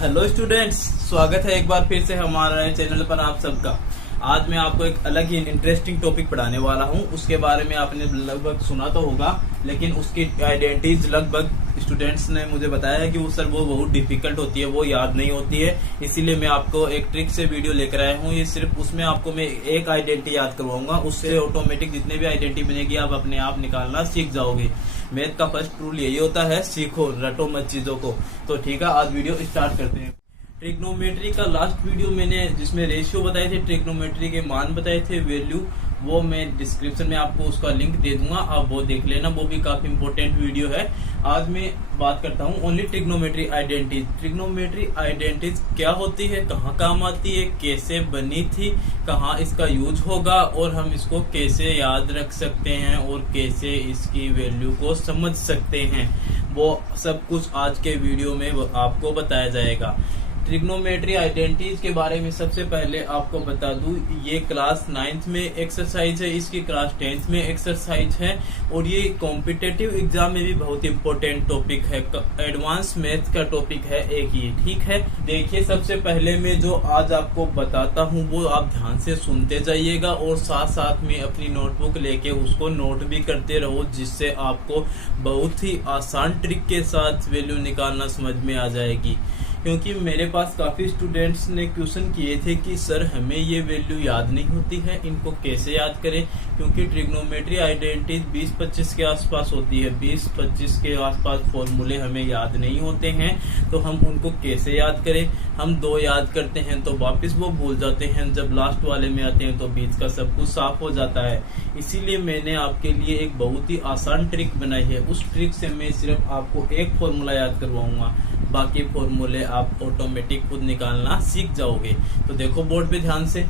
Hello students, स्वागत है एक बार फिर से हमारे चैनल पर आप सबका। आज मैं आपको एक अलग ही इंटरेस्टिंग टॉपिक पढ़ाने वाला हूं। उसके बारे में आपने लगभग सुना तो होगा, लेकिन उसकी आइडेंटिटीज लगभग स्टूडेंट्स ने मुझे बताया है कि वो बहुत डिफिकल्ट होती है, वो याद नहीं होती है। इसीलिए मैं आपको एक ट्रिक से वीडियो लेकर आया हूँ। ये सिर्फ उसमें आपको मैं एक आइडेंटिटी याद करवाऊंगा, उससे ऑटोमेटिक जितने भी आइडेंटिटी बनेगी आप अपने आप निकालना सीख जाओगे। मैथ का फर्स्ट रूल यही होता है, सीखो, रटो मत चीजों को। तो ठीक है, आज वीडियो स्टार्ट करते हैं। ट्रिग्नोमेट्री का लास्ट वीडियो मैंने जिसमें रेशियो बताए थे, ट्रिग्नोमेट्री के मान बताए थे, वैल्यू, वो मैं डिस्क्रिप्शन में आपको उसका लिंक दे दूंगा, आप वो देख लेना। वो भी काफी इंपोर्टेंट वीडियो है। आज मैं बात करता हूँ only trigonometry identities. Trigonometry identities क्या होती है, कहाँ काम आती है, कैसे बनी थी, कहाँ इसका यूज होगा और हम इसको कैसे याद रख सकते हैं और कैसे इसकी वैल्यू को समझ सकते हैं, वो सब कुछ आज के वीडियो में आपको बताया जाएगा। ट्रिग्नोमेट्री आइडेंटिटीज के बारे में सबसे पहले आपको बता दूं, ये क्लास 9th में एक्सरसाइज है, इसकी क्लास 10th में एक्सरसाइज है और ये कॉम्पिटेटिव एग्जाम में भी बहुत इंपॉर्टेंट टॉपिक है। एडवांस मैथ का टॉपिक है एक ये, ठीक है। देखिए, सबसे पहले मैं जो आज आपको बताता हूँ वो आप ध्यान से सुनते जाइएगा और साथ साथ में अपनी नोटबुक लेके उसको नोट भी करते रहो, जिससे आपको बहुत ही आसान ट्रिक के साथ वैल्यू निकालना समझ में आ जाएगी। क्योंकि मेरे पास काफी स्टूडेंट्स ने क्वेश्चन किए थे कि सर हमें ये वैल्यू याद नहीं होती है, इनको कैसे याद करें। क्योंकि ट्रिग्नोमेट्री आइडेंटिटीज 20-25 के आसपास होती है, 20-25 के आसपास फॉर्मूले हमें याद नहीं होते हैं, तो हम उनको कैसे याद करें। हम दो याद करते हैं तो वापस वो भूल जाते हैं, जब लास्ट वाले में आते हैं तो बीच का सब कुछ साफ हो जाता है। इसीलिए मैंने आपके लिए एक बहुत ही आसान ट्रिक बनाई है। उस ट्रिक से मैं सिर्फ आपको एक फॉर्मूला याद करवाऊंगा, बाकी फॉर्मूले आप ऑटोमेटिक खुद निकालना सीख जाओगे। तो देखो बोर्ड पे ध्यान से।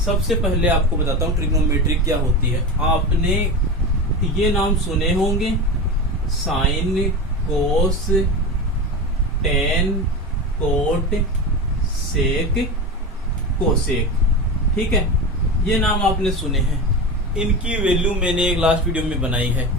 सबसे पहले आपको बताता हूँ ट्रिग्नोमेट्री क्या होती है। आपने ये नाम सुने होंगे, साइन, कोस, टेन, कोट, सेक, कोसेक, ठीक है। ये नाम आपने सुने हैं। इनकी वैल्यू मैंने एक लास्ट वीडियो में बनाई है।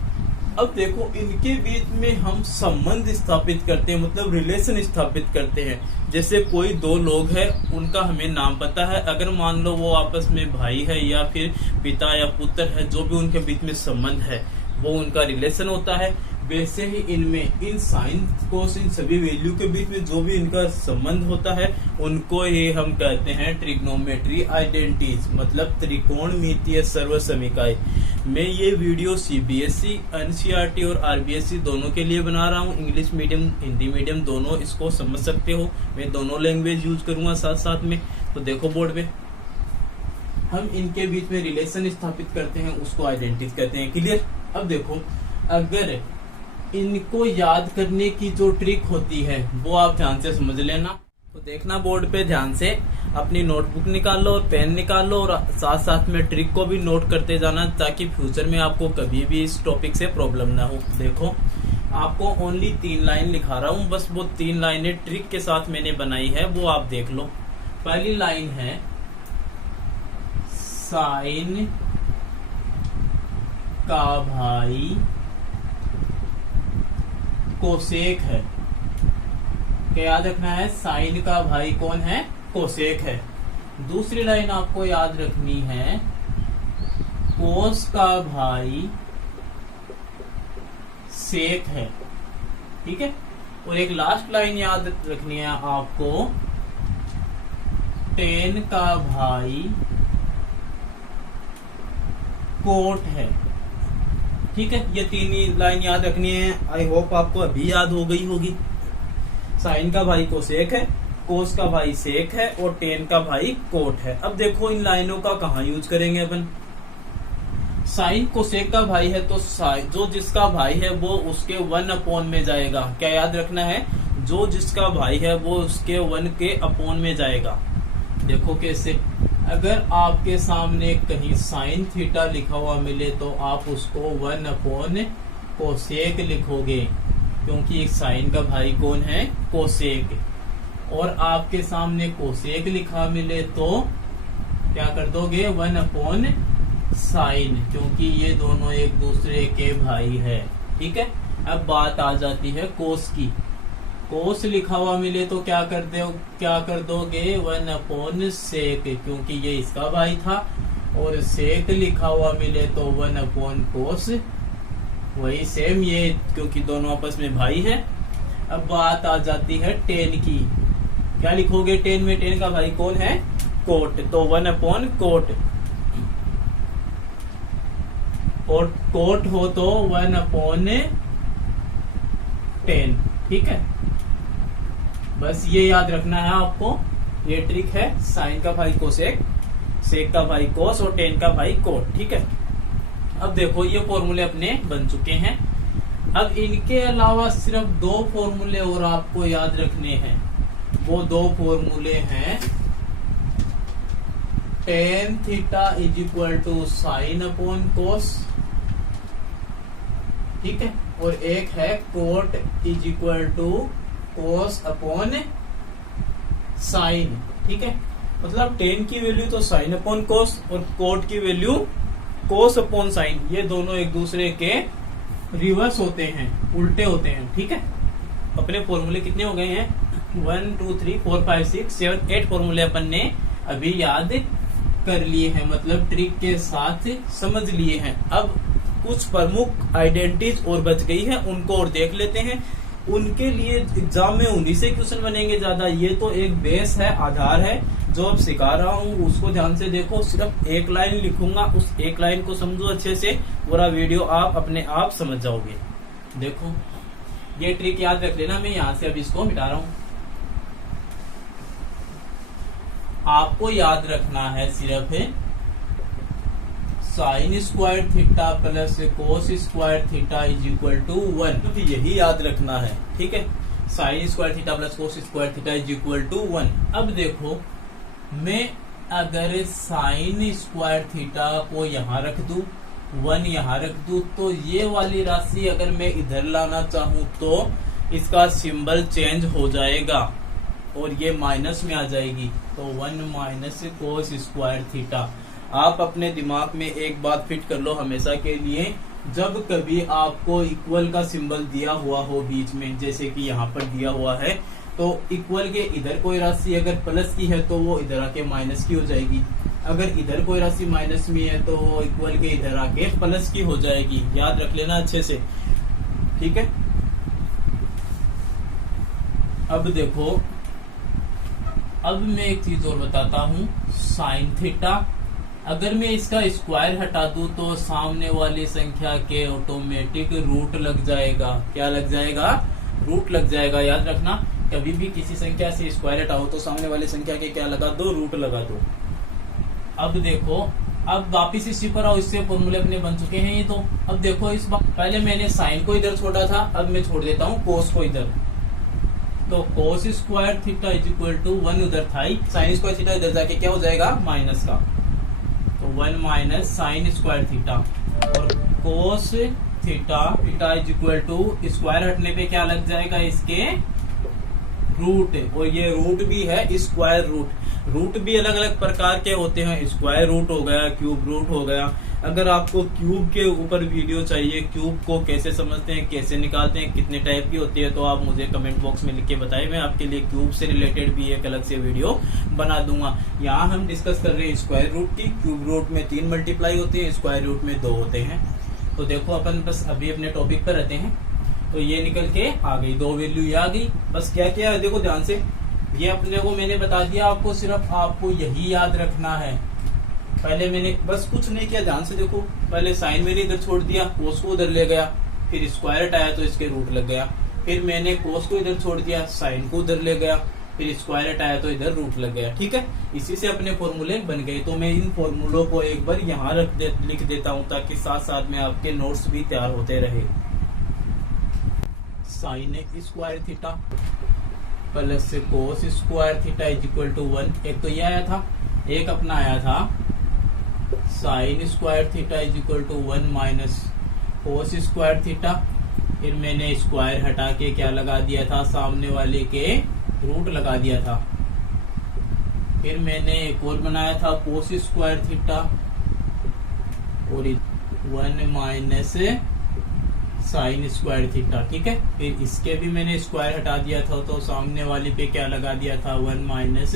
अब देखो, इनके बीच में हम संबंध स्थापित करते हैं, मतलब रिलेशन स्थापित करते हैं। जैसे कोई दो लोग हैं, उनका हमें नाम पता है, अगर मान लो वो आपस में भाई है या फिर पिता या पुत्र है, जो भी उनके बीच में संबंध है वो उनका रिलेशन होता है। वैसे ही इनमें, इन साइन, कोस, इन सभी वैल्यू के बीच में जो भी इनका संबंध होता है उनको ही हम कहते हैं ट्रिग्नोमेट्री आइडेंटिटीज, मतलब त्रिकोणमितीय सर्वसमीकाय। मैं ये वीडियो सीबीएसई, एनसीईआरटी और आरबीएसई दोनों के लिए बना रहा हूँ। इंग्लिश मीडियम, हिंदी मीडियम दोनों इसको समझ सकते हो। मैं दोनों लैंग्वेज यूज करूंगा साथ साथ में। तो देखो बोर्ड पे, हम इनके बीच में रिलेशन स्थापित करते हैं, उसको आइडेंटिटी कहते हैं। क्लियर। अब देखो, अगर इनको याद करने की जो ट्रिक होती है वो आप ध्यान से समझ लेना। तो देखना बोर्ड पे ध्यान से, अपनी नोटबुक निकाल लो और पेन निकाल लो और साथ साथ में ट्रिक को भी नोट करते जाना, ताकि फ्यूचर में आपको कभी भी इस टॉपिक से प्रॉब्लम ना हो। देखो, आपको ओनली 3 लाइन लिखा रहा हूँ, बस वो 3 लाइनें ट्रिक के साथ मैंने बनाई है, वो आप देख लो। पहली लाइन है, साइन का भाई कोसेक है। क्या याद रखना है? साइन का भाई कौन है? कोसेक है। दूसरी लाइन आपको याद रखनी है, कोस का भाई सेक है, ठीक है। और एक लास्ट लाइन याद रखनी है आपको, टेन का भाई कोट है, ठीक है। ये 3 लाइन याद रखनी है। आई होप आपको अभी याद हो गई होगी। साइन का भाई कोसेक है, कोस का भाई सेक है और टेन का भाई कोट है। अब देखो, इन लाइनों का कहाँ यूज करेंगे अपन। साइन कोसेक का भाई है तो जो जिसका भाई है वो उसके 1 में जाएगा। क्या याद रखना है? जो जिसका भाई है वो उसके 1 के अपॉन में जाएगा। देखो कैसे, अगर आपके सामने कहीं साइन थीटा लिखा हुआ मिले तो आप उसको 1 कोसेक लिखोगे, क्योंकि साइन का भाई कौन है? कोसेक। और आपके सामने कोसेक लिखा मिले तो क्या कर दोगे? 1 साइन, क्योंकि ये दोनों एक दूसरे के भाई है, ठीक है। अब बात आ जाती है कोस की। कोस लिखा हुआ मिले तो क्या कर दोगे 1/sec, क्योंकि ये इसका भाई था, और सेक लिखा हुआ मिले तो 1/cos, वही सेम ये, क्योंकि दोनों आपस में भाई है। अब बात आ जाती है टेन की। क्या लिखोगे टेन में? टेन का भाई कौन है? कोट, तो 1/cot, और कोट हो तो 1/10। ठीक है, बस ये याद रखना है आपको। ये ट्रिक है, साइन का भाई कोसेक, सेक का भाई कोस और टेन का भाई कोट। ठीक है, अब देखो ये फॉर्मूले अपने बन चुके हैं। अब इनके अलावा सिर्फ दो फॉर्मूले और आपको याद रखने हैं। वो दो फॉर्मूले हैं tan theta is equal to sine upon cos, ठीक है, और एक है cot is equal to cos upon sine. ठीक है, मतलब टेन की वैल्यू तो साइन अपॉन कोस और कोट की वैल्यू कोस अपॉन साइन, ये दोनों एक दूसरे के रिवर्स होते हैं, उल्टे होते हैं। ठीक है, अपने फॉर्मूले कितने हो गए हैं? 1 2 3 4 5 6 7 8 फॉर्मूले अपन ने अभी याद कर लिए हैं, मतलब ट्रिक के साथ समझ लिए हैं। अब कुछ प्रमुख आइडेंटिटीज और बच गई है, उनको और देख लेते हैं। उनके लिए एग्जाम में उन्हीं से क्वेश्चन बनेंगे ज्यादा। ये तो एक बेस है, आधार है, जो अब सिखा रहा हूँ उसको ध्यान से देखो। सिर्फ एक लाइन लिखूंगा, उस एक लाइन को समझो अच्छे से, पूरा वीडियो आप अपने आप समझ जाओगे। देखो ये ट्रिक याद रख लेना, मैं यहाँ से अब इसको मिटा रहा हूँ। आपको याद रखना है सिर्फ sine square theta plus cos square theta is equal to 1, तो यही याद रखना है। ठीक है, sine square theta plus cos square theta is equal to 1। अब देखो, मैं अगर साइन स्क्वायर थीटा को यहाँ रख दूं, 1 यहाँ रख दूं, तो ये वाली राशि अगर मैं इधर लाना चाहूं तो इसका सिंबल चेंज हो जाएगा और ये माइनस में आ जाएगी, तो 1 माइनस कोस स्क्वायर थीटा। आप अपने दिमाग में एक बात फिट कर लो हमेशा के लिए, जब कभी आपको इक्वल का सिंबल दिया हुआ हो बीच में, जैसे कि यहाँ पर दिया हुआ है, तो इक्वल के इधर कोई राशि अगर प्लस की है तो वो इधर आके माइनस की हो जाएगी। अगर इधर कोई राशि माइनस में है तो वो इक्वल के इधर आके प्लस की हो जाएगी। याद रख लेना अच्छे से। ठीक है, अब देखो, अब मैं एक चीज और बताता हूँ। साइन थीटा, अगर मैं इसका स्क्वायर हटा दूं तो सामने वाली संख्या के ऑटोमेटिक रूट लग जाएगा। क्या लग जाएगा? रूट लग जाएगा। याद रखना, कभी भी किसी संख्या से स्क्वायर हटाओ तो सामने वाली संख्या के क्या लगा दो? रूट लगा दो। अब देखो, अब वापिस इसी पर आओ, इससे फॉर्मूले अपने बन चुके हैं ये। तो अब देखो, इस बार पहले मैंने साइन को इधर छोड़ा था, अब मैं छोड़ देता हूँ कोस को इधर। तो cos square theta is equal to 1 उधर था, साइन स्क्वायर थीटा इधर जाके क्या हो जाएगा? माइनस का, तो 1 माइनस साइन स्क्वायर थीटा, और cos theta is equal to square हटने पे क्या लग जाएगा? इसके रूट। और ये रूट भी है स्क्वायर रूट। रूट भी अलग अलग प्रकार के होते हैं, स्क्वायर रूट हो गया, क्यूब रूट हो गया। अगर आपको क्यूब के ऊपर वीडियो चाहिए, क्यूब को कैसे समझते हैं, कैसे निकालते हैं, कितने टाइप की होती है, तो आप मुझे कमेंट बॉक्स में लिख के बताइए। मैं आपके लिए क्यूब से रिलेटेड भी एक अलग से वीडियो बना दूंगा। यहाँ हम डिस्कस कर रहे हैं स्क्वायर रूट की। क्यूब रूट में 3 मल्टीप्लाई होते हैं, स्क्वायर रूट में 2 होते हैं। तो देखो, अपन बस अभी अपने टॉपिक पर रहते हैं। तो ये निकल के आ गई, 2 वैल्यू ये आ गई। बस क्या क्या है देखो ध्यान से, ये अपने को मैंने बता दिया आपको, सिर्फ आपको यही याद रखना है। पहले मैंने बस कुछ नहीं किया, ध्यान से देखो। पहले साइन मैंने इधर छोड़ दिया, कोस को उधर ले गया, फिर स्क्वायर हटाया तो इसके रूट लग गया। फिर मैंने कोस को इधर छोड़ दिया, साइन को उधर ले गया, फिर स्क्वायर हटाया तो इधर रूट लग गया। ठीक है, इसी से अपने फॉर्मूले बन गए। तो मैं इन फॉर्मूलों को एक बार यहाँ लिख देता हूँ, ताकि साथ साथ में आपके नोट्स भी तैयार होते रहे। Sine square theta plus cos square theta is equal to 1। एक तो ये आया था, एक अपना आया था sine square theta is equal to 1 minus cos square theta. फिर मैंने स्क्वायर हटा के क्या लगा दिया था? सामने वाले के रूट लगा दिया था। फिर मैंने एक और बनाया था कोस स्क्वायर थीटा, और 1 माइनस साइन स्क्वायर थीटा। ठीक है, फिर इसके भी मैंने स्क्वायर हटा दिया था, तो सामने वाली पे क्या लगा दिया था, 1 माइनस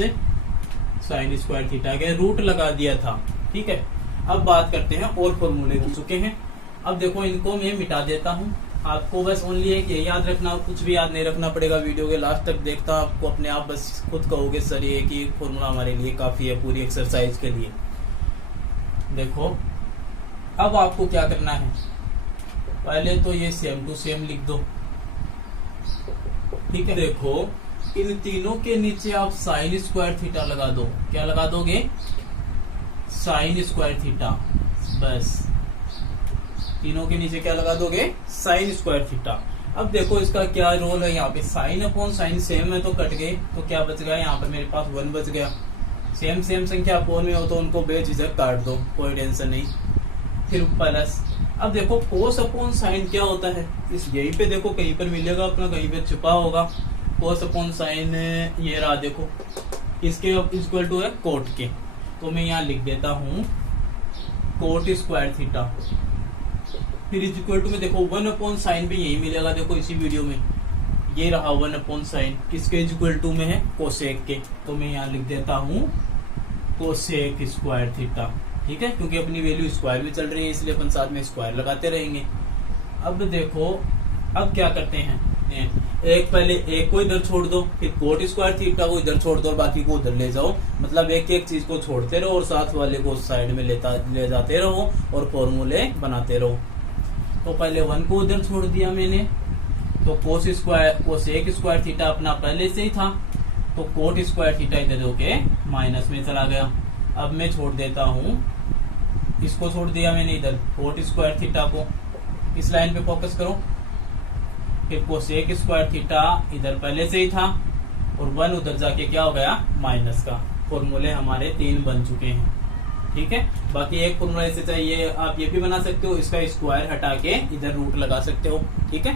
साइन स्क्वायर थीटा के रूट लगा दिया था। ठीक है, अब बात करते हैं और फॉर्मूले हो चुके हैं। अब देखो इनको मैं मिटा देता हूँ। आपको बस ओनली एक ये याद रखना, कुछ भी याद नहीं रखना पड़ेगा। वीडियो के लास्ट तक देखता आपको अपने आप बस खुद कहोगे सर ये कि फॉर्मूला हमारे लिए काफी है पूरी एक्सरसाइज के लिए। देखो अब आपको क्या करना है, पहले तो ये सेम टू सेम लिख दो। ठीक है, देखो इन तीनों के नीचे आप साइन स्क्वायर थीटा लगा दो। क्या लगा दोगे, साइन स्क्वायर थीटा। बस तीनों के नीचे क्या लगा दोगे, साइन स्क्वायर थीटा। अब देखो इसका क्या रोल है, यहाँ पे साइन अपॉन साइन सेम है तो कट गए, तो क्या बच गया, यहाँ पे मेरे पास 1 बच गया। सेम सेम संख्या अपॉन में हो तो उनको बेझिझक काट दो, कोई टेंशन नहीं। फिर प्लस, अब देखो कोस अपॉन साइन क्या होता है, इस यहीं पे देखो कहीं पर मिलेगा अपना, कहीं पे छुपा होगा। कोस अपॉन साइन ये रहा, देखो इसके इक्वल टू है कोट के, तो मैं यहाँ लिख देता हूँ कोट स्क्वायर थीटा। फिर इज इक्वल टू में देखो 1 अपॉन साइन भी यही मिलेगा, देखो इसी वीडियो में ये रहा 1 अपॉन साइन, किसके इक्वल टू में है, कोसेक के, तो मैं यहाँ लिख देता हूँ कोसेक स्क्वायर थीटा। ठीक है, क्योंकि अपनी वैल्यू स्क्वायर में चल रही है इसलिए अपन साथ में स्क्वायर लगाते रहेंगे। अब देखो अब क्या करते हैं, एक पहले एक को इधर छोड़ दो, फिर कोट स्क्वायर थीटा को इधर छोड़ दो और बाकी को उधर ले जाओ। मतलब एक एक चीज को छोड़ते रहो और साथ वाले को साइड में ले जाते रहो और फॉर्मूले बनाते रहो। तो पहले 1 को उधर छोड़ दिया मैंने, तो कोसेक स्क्वायर थीटा अपना पहले से ही था, तो कोट स्क्वायर थीटा इधर होके माइनस में चला गया। अब मैं छोड़ देता हूँ, इसको छोड़ दिया मैंने इधर कोट स्क्वायर थीटा को, इस लाइन पे फोकस करो। फिर कोसेक स्क्वायर थीटा इधर पहले से ही था और 1 उधर जाके क्या हो गया, माइनस का। फॉर्मूले हमारे 3 बन चुके हैं। ठीक है, बाकी एक फॉर्मूला ऐसे चाहिए, आप ये भी बना सकते हो, इसका स्क्वायर हटा के इधर रूट लगा सकते हो। ठीक है,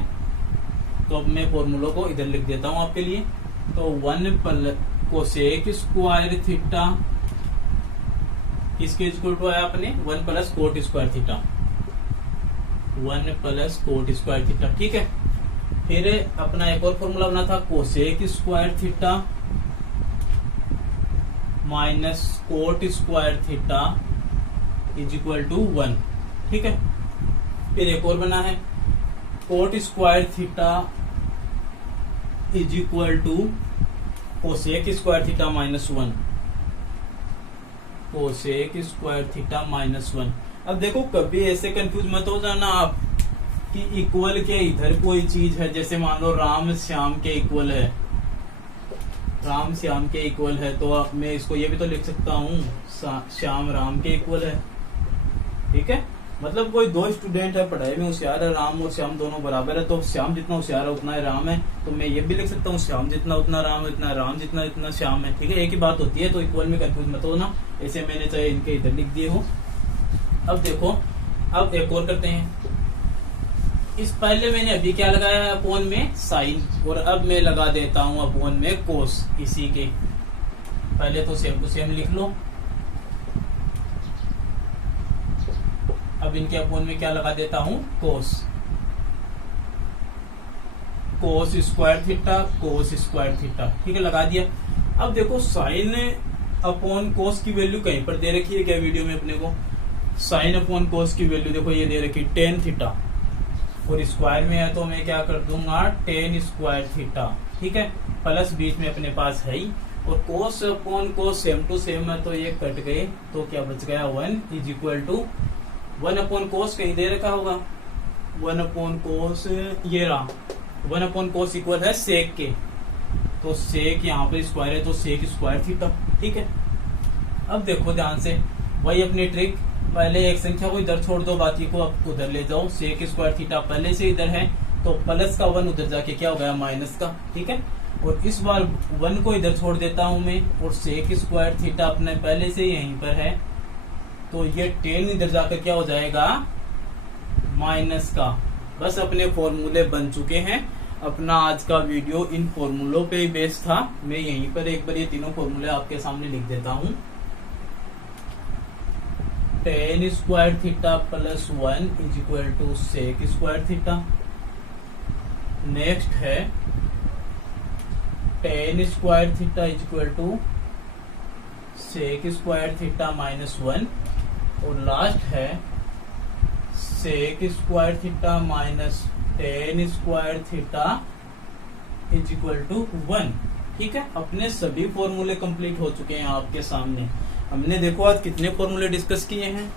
तो अब मैं फॉर्मूलों को इधर लिख देता हूँ आपके लिए। तो 1 कोसेक स्क्वायर थीटा इसके इक्वल टू आया अपने 1 plus cot square theta, 1 plus cot square theta. ठीक है, फिर अपना एक और फॉर्मूला बना था cosec square theta minus cot square theta is equal to 1। ठीक है, फिर एक और बना है cot square theta is equal to cosec square theta minus 1, cosec square theta minus 1। अब देखो कभी ऐसे कंफ्यूज मत हो जाना आप कि इक्वल के इधर कोई चीज है, जैसे मान लो राम श्याम के इक्वल है, राम श्याम के इक्वल है, तो अब मैं इसको ये भी तो लिख सकता हूँ श्याम राम के इक्वल है। ठीक है, मतलब कोई 2 स्टूडेंट है पढ़ाई में होशियार है, राम और श्याम दोनों बराबर है, तो श्याम जितना होशियार है उतना ही राम है, तो मैं ये भी लिख सकता हूँ श्याम जितना उतना राम है, इतना राम जितना इतना श्याम है। ठीक है, एक ही बात होती है, तो इक्वल में कंफ्यूज मत हो ना, ऐसे मैंने चाहे इनके इधर लिख दिए हो। अब देखो अब एक और करते हैं, इस पहले मैंने अभी क्या लगाया है अपॉन में साइन, और अब मैं लगा देता हूं अपॉन में कोस। इसी के पहले तो सेम टू सेम लिख लो, अब इनके अपॉन में क्या लगा देता हूं, cos, cos square theta, cos square theta. ठीक है, लगा दिया। अब देखो साइन अपॉन कोस की वैल्यू कहीं पर दे रखी है क्या वीडियो में अपने को, साइन अपॉन कोस की वैल्यू देखो ये दे रखी टेन थीटा, और स्क्वायर में है तो मैं क्या कर दूंगा टेन स्क्वायर थीटा। ठीक है, प्लस बीच में अपने पास है ही, और cos upon cos same to same है तो ये कट गए, तो क्या बच गया 1 is equal to 1 upon cos कहीं दे रखा होगा, 1 अपॉन कोस ये रहा, 1 अपॉन कोस इक्वल है सेक के, तो सेक यहाँ पे स्क्वायर है तो सेक स्क्वायर थीटा। ठीक है, अब देखो ध्यान से वही अपनी ट्रिक, पहले एक संख्या को इधर छोड़ दो बाकी को अब उधर ले जाओ, सेक स्क्वायर थीटा पहले से इधर है तो प्लस का 1 उधर जाके क्या हो गया माइनस का। ठीक है, और इस बार 1 को इधर छोड़ देता हूं मैं, और सेक स्क्वायर थीटा अपने पहले से यहीं पर है, तो ये 10 इधर जाकर क्या हो जाएगा माइनस का। बस अपने फॉर्मूले बन चुके हैं। अपना आज का वीडियो इन फॉर्मूलों पे ही बेस्ड था। मैं यहीं पर एक बार ये तीनों फॉर्मूले आपके सामने लिख देता हूँ। Tan square theta plus 1 is equal to sec square theta, next है tan square theta is equal to sec square theta minus 1, और लास्ट है sec square theta minus tan square theta is equal to 1। ठीक है, अपने सभी फॉर्मूले complete हो चुके हैं आपके सामने। हमने देखो आज कितने फॉर्मूले डिस्कस किए हैं,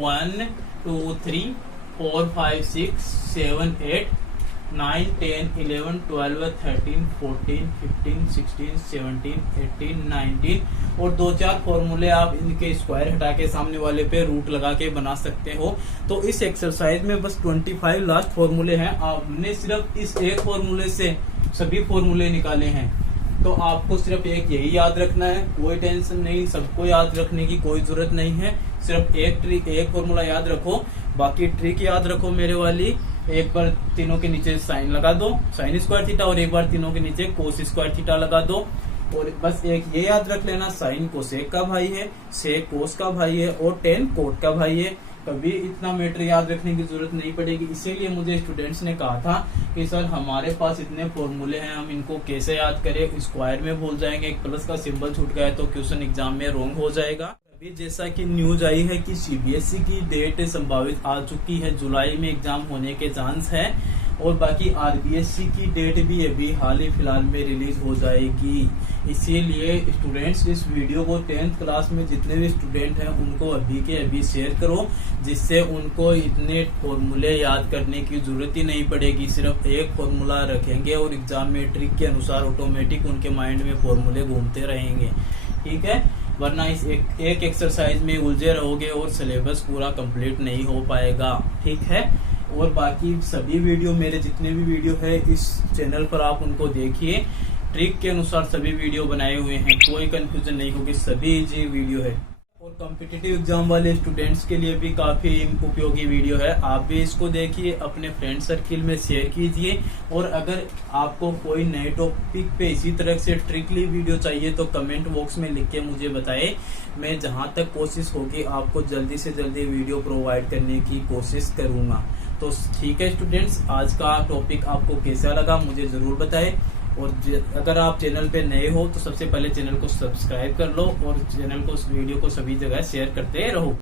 1 2 3 4 5 6 7 8 9 10 11 12 13 14 15 16 17 18 19 और 2-4 फॉर्मूले आप इनके स्क्वायर हटा के सामने वाले पे रूट लगा के बना सकते हो। तो इस एक्सरसाइज में बस 25 लास्ट फॉर्मूले हैं। आपने सिर्फ इस एक फॉर्मूले से सभी फॉर्मूले निकाले हैं, तो आपको सिर्फ एक यही याद रखना है, कोई टेंशन नहीं, सबको याद रखने की कोई जरूरत नहीं है। सिर्फ एक फॉर्मूला याद रखो, बाकी ट्रिक याद रखो मेरे वाली। एक बार तीनों के नीचे साइन लगा दो, साइन स्क्वायर थीटा, और एक बार तीनों के नीचे कोस स्क्वायर थीटा लगा दो। और बस एक ये याद रख लेना, साइन कोसेक का भाई है, सेक कोस का भाई है, और टेन कोट का भाई है। कभी इतना मैटर याद रखने की जरूरत नहीं पड़ेगी। इसीलिए मुझे स्टूडेंट्स ने कहा था कि सर हमारे पास इतने फॉर्मूले हैं, हम इनको कैसे याद करें, स्क्वायर में भूल जाएंगे, एक प्लस का सिंबल छूट गया तो क्वेश्चन एग्जाम में रॉन्ग हो जाएगा। अभी जैसा कि न्यूज आई है कि सीबीएसई की डेट संभावित आ चुकी है, जुलाई में एग्जाम होने के चांस है, और बाकी आरबीएससी की डेट भी अभी हाल ही फिलहाल में रिलीज हो जाएगी। इसीलिए स्टूडेंट्स इस वीडियो को 10th क्लास में जितने भी स्टूडेंट हैं उनको अभी के अभी शेयर करो, जिससे उनको इतने फॉर्मूले याद करने की जरूरत ही नहीं पड़ेगी। सिर्फ एक फॉर्मूला रखेंगे और एग्जाम में ट्रिक के अनुसार ऑटोमेटिक उनके माइंड में फॉर्मूले घूमते रहेंगे। ठीक है, वरना इस एक एक्सरसाइज में उलझे रहोगे और सिलेबस पूरा कंप्लीट नहीं हो पाएगा। ठीक है, और बाकी सभी वीडियो, मेरे जितने भी वीडियो है इस चैनल पर आप उनको देखिए, ट्रिक के अनुसार सभी वीडियो बनाए हुए हैं, कोई कंफ्यूजन नहीं होगी, सभी इजी वीडियो है। और कॉम्पिटिटिव एग्जाम वाले स्टूडेंट्स के लिए भी काफी उपयोगी वीडियो है, आप भी इसको देखिए, अपने फ्रेंड सर्किल में शेयर कीजिए। और अगर आपको कोई नए टॉपिक पे इसी तरह से ट्रिकली वीडियो चाहिए तो कमेंट बॉक्स में लिख के मुझे बताएं, मैं जहां तक कोशिश होगी आपको जल्दी से जल्दी वीडियो प्रोवाइड करने की कोशिश करूंगा। तो ठीक है स्टूडेंट्स, आज का टॉपिक आपको कैसा लगा मुझे जरूर बताएं। और अगर आप चैनल पे नए हो तो सबसे पहले चैनल को सब्सक्राइब कर लो और चैनल को, वीडियो को सभी जगह शेयर करते रहो।